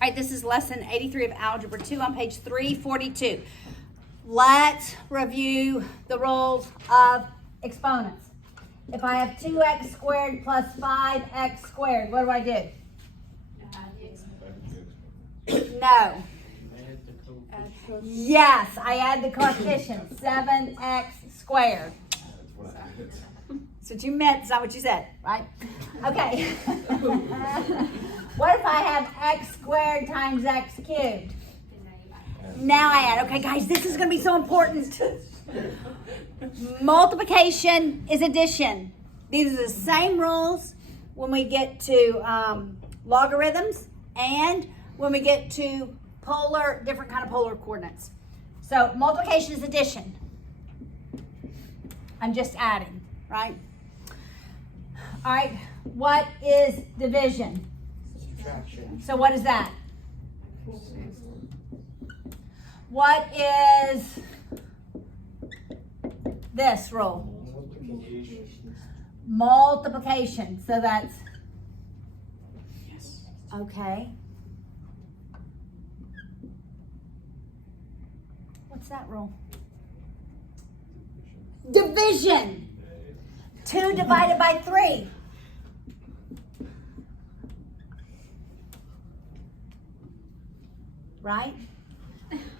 All right, this is lesson 83 of Algebra 2 on page 342. Let's review the rules of exponents. If I have 2x squared plus 5x squared, what do I do? No. Yes, I add the coefficient, 7x squared. That's what you meant, it's not what you said, right? Okay. What if I have x squared times x cubed? Now I add. Okay, guys, this is going to be so important. Multiplication is addition. These are the same rules when we get to logarithms and when we get to different kind of polar coordinates. So multiplication is addition. I'm just adding, right? All right, what is division? Subtraction. So what is that? What is this rule? Multiplication. So that's okay. What's that rule? Division. 2 divided by 3. Right?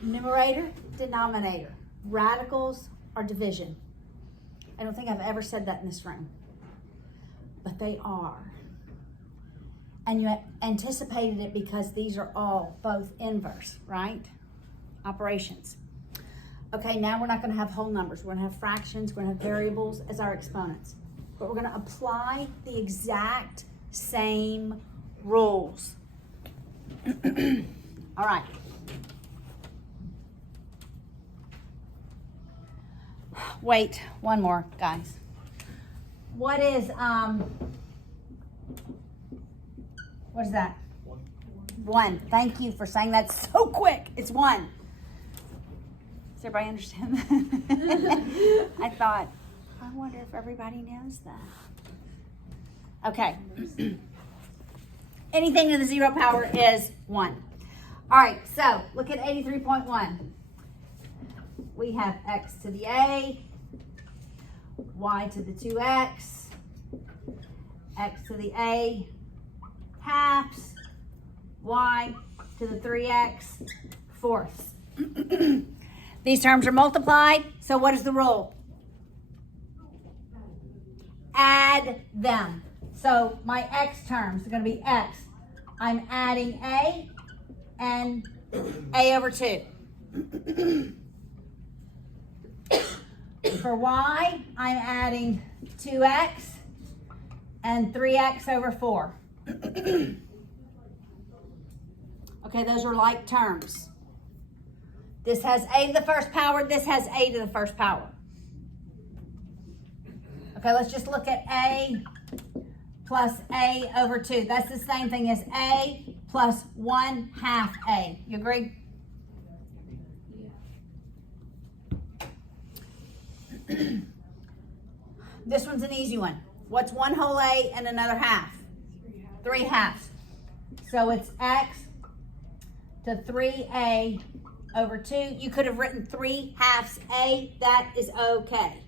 Numerator, denominator. Radicals are division. I don't think I've ever said that in this room. But they are. And you anticipated it because these are all both inverse, right? Operations. Okay, now we're not going to have whole numbers. We're going to have fractions. We're going to have variables as our exponents. But we're going to apply the exact same rules. All right. Wait, one more, guys. What is that? 1. Thank you for saying that so quick. It's 1. Does everybody understand that? I thought, I wonder if everybody knows that. Okay. Anything to the 0 power is 1. All right, so look at 83.1. We have x to the a, y to the 2x, x to the a halves, y to the 3x fourths. These terms are multiplied, so what is the rule? Add them. So my x terms are going to be x. I'm adding a and a over 2. For y, I'm adding 2x and 3x over 4. Okay, those are like terms. This has a to the first power. This has a to the first power. Okay, let's just look at a plus a over 2. That's the same thing as a plus 1/2 a. You agree? This one's an easy one. What's 1 whole a and another half? 3 halves. So it's x to 3a over 2. You could have written 3 halves a. That is okay.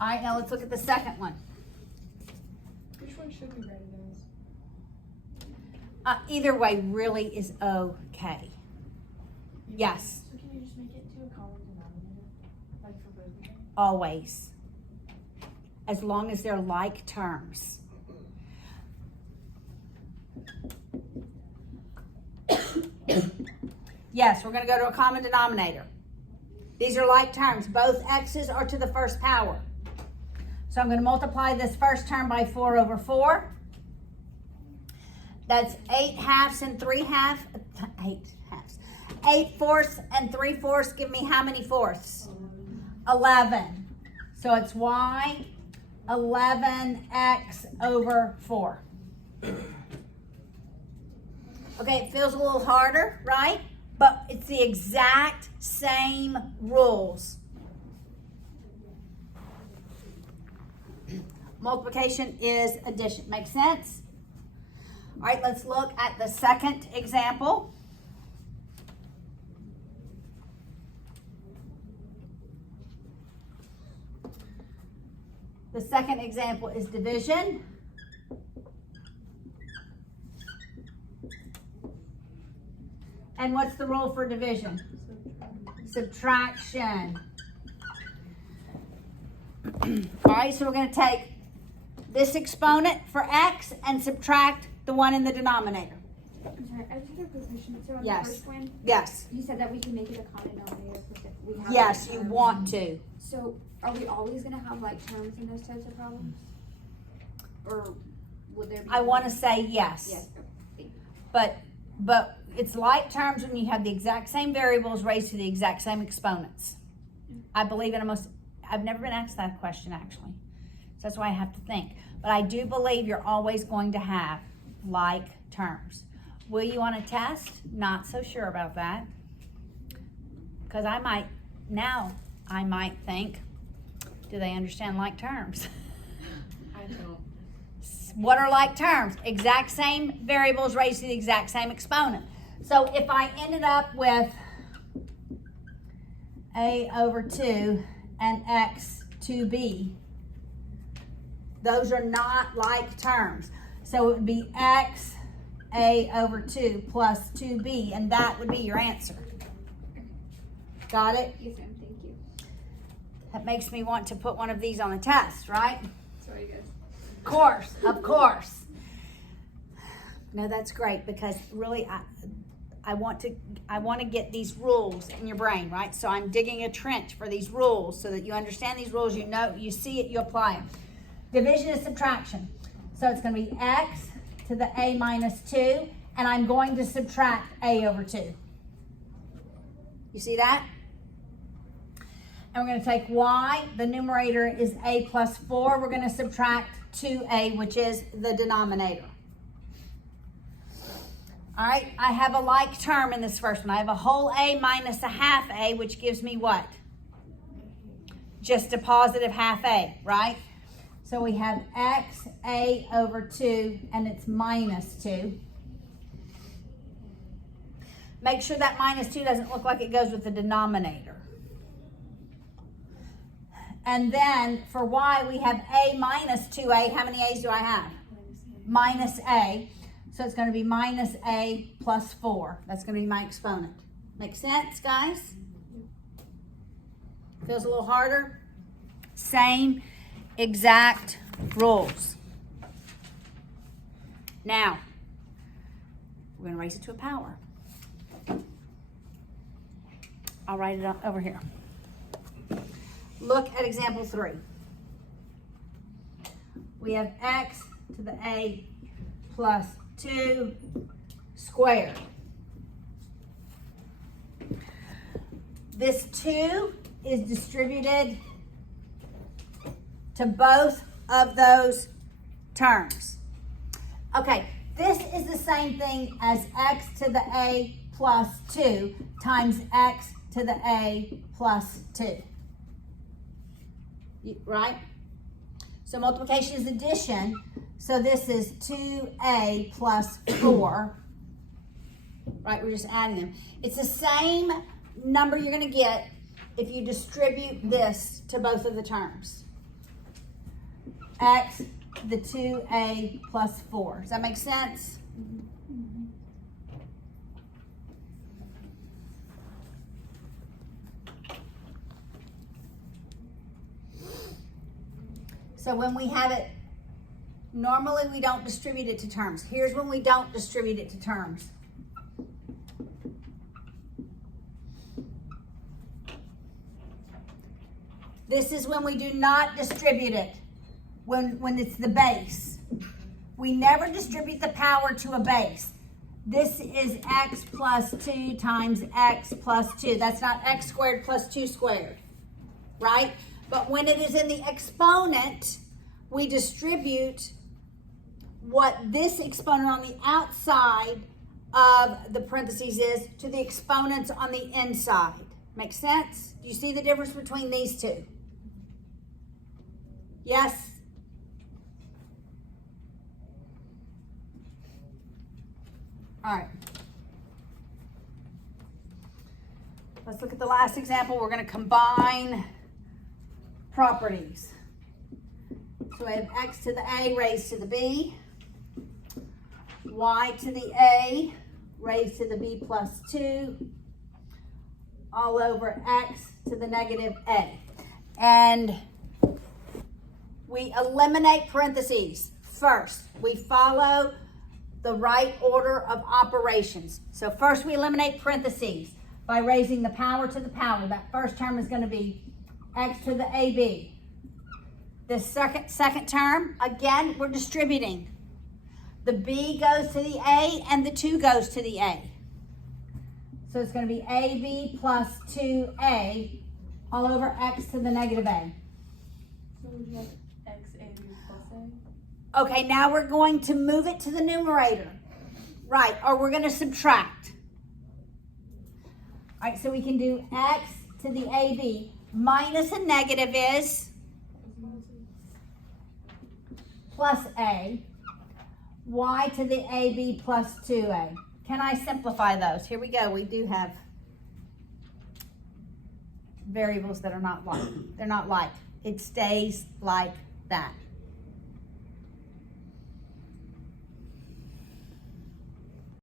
All right, now let's look at the second one. Which one should we write it as? Either way really is okay. Yes. So can you just make it to a common denominator? Like for both of them? Always. As long as they're like terms. Yes, we're going to go to a common denominator. These are like terms. Both x's are to the first power. So I'm going to multiply this first term by 4 over 4. That's 8 halves and 3 halves. 8 halves. 8 fourths and 3 fourths give me how many fourths? 11. So it's y 11x over 4. Okay, it feels a little harder, right? But it's the exact same rules. Multiplication is addition. Make sense? All right, let's look at the second example. The second example is division. And what's the rule for division? Subtraction. All right, so we're going to take this exponent for x and subtract the one in the denominator. I'm sorry, I just have a question. So on Yes. the first one, Yes. you said that we can make it a common denominator because we have Yes, like you terms. want to. So are we always gonna have like terms in those types of problems? Or would there be? I want to say yes. Yes. Okay. Thank you. But it's like terms when you have the exact same variables raised to the exact same exponents. I believe in I've never been asked that question actually. So that's why I have to think. But I do believe you're always going to have like terms. Will you on a test? Not so sure about that. Because I might think, do they understand like terms? I don't. What are like terms? Exact same variables raised to the exact same exponent. So if I ended up with a over 2 and x 2b, those are not like terms. So it would be x a over 2 plus 2b, and that would be your answer. Got it? Yes, ma'am. Thank you. That makes me want to put one of these on the test, right? Sorry, guys. Of course. No, that's great because really I want to get these rules in your brain, right? So I'm digging a trench for these rules so that you understand these rules, you know, you see it, you apply them. Division is subtraction. So it's going to be x to the a minus 2, and I'm going to subtract a over 2. You see that? And we're going to take y, the numerator is a plus 4. We're going to subtract 2a, which is the denominator. All right, I have a like term in this first one. I have a whole a minus a half a, which gives me what? Just a positive half a, right? So we have x a over 2, and it's minus 2. Make sure that minus 2 doesn't look like it goes with the denominator. And then for y, we have a minus 2a. How many a's do I have? Minus a. So it's going to be minus a plus 4. That's going to be my exponent. Make sense, guys? Feels a little harder? Same exact rules. Now, we're going to raise it to a power. I'll write it up over here. Look at example 3. We have x to the a plus 2 squared. This 2 is distributed to both of those terms. Okay, this is the same thing as x to the a plus 2 times x to the a plus 2. Right? So multiplication is addition. So this is 2a plus 4. Right? We're just adding them. It's the same number you're going to get if you distribute this to both of the terms. X, the 2a plus 4. Does that make sense? So when we have it, normally we don't distribute it to terms. Here's when we don't distribute it to terms. This is when we do not distribute it, when it's the base. We never distribute the power to a base. This is x plus 2 times x plus 2. That's not x squared plus 2 squared, right? But when it is in the exponent, we distribute what this exponent on the outside of the parentheses is to the exponents on the inside. Make sense? Do you see the difference between these two? Yes? All right. Let's look at the last example. We're going to combine properties. So we have x to the a raised to the b, y to the a raised to the b plus 2, all over x to the negative a. And we eliminate parentheses. First, we follow the right order of operations. So first we eliminate parentheses by raising the power to the power. That first term is going to be x to the ab. This second term, again, we're distributing. The b goes to the a and the 2 goes to the a. So it's going to be ab plus 2a all over x to the negative a. So would you have x a b plus a? Okay, now we're going to move it to the numerator. Right, or we're going to subtract. All right, so we can do x to the ab minus a negative is plus a, y to the ab plus 2a. Can I simplify those? Here we go. We do have variables that are not like. They're not like. It stays like that.